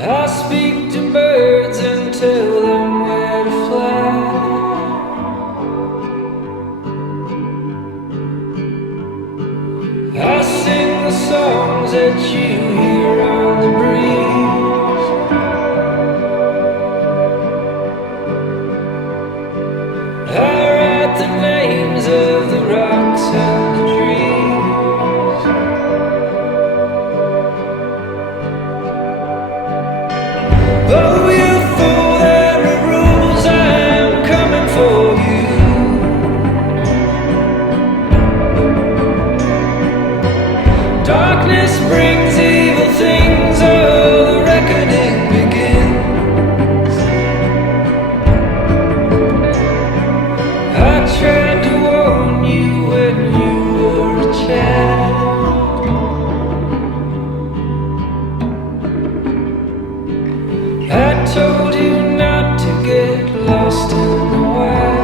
I speak to birds and tell them where to fly. I sing the songs that you hear on the breeze. I write the names of the rocks and the trees. Oh, you fool, there are rules, I'm coming for you. Darkness brings evil things, oh, the reckoning begins. I tried to warn you when you were a child. I told you not to get lost in the wild.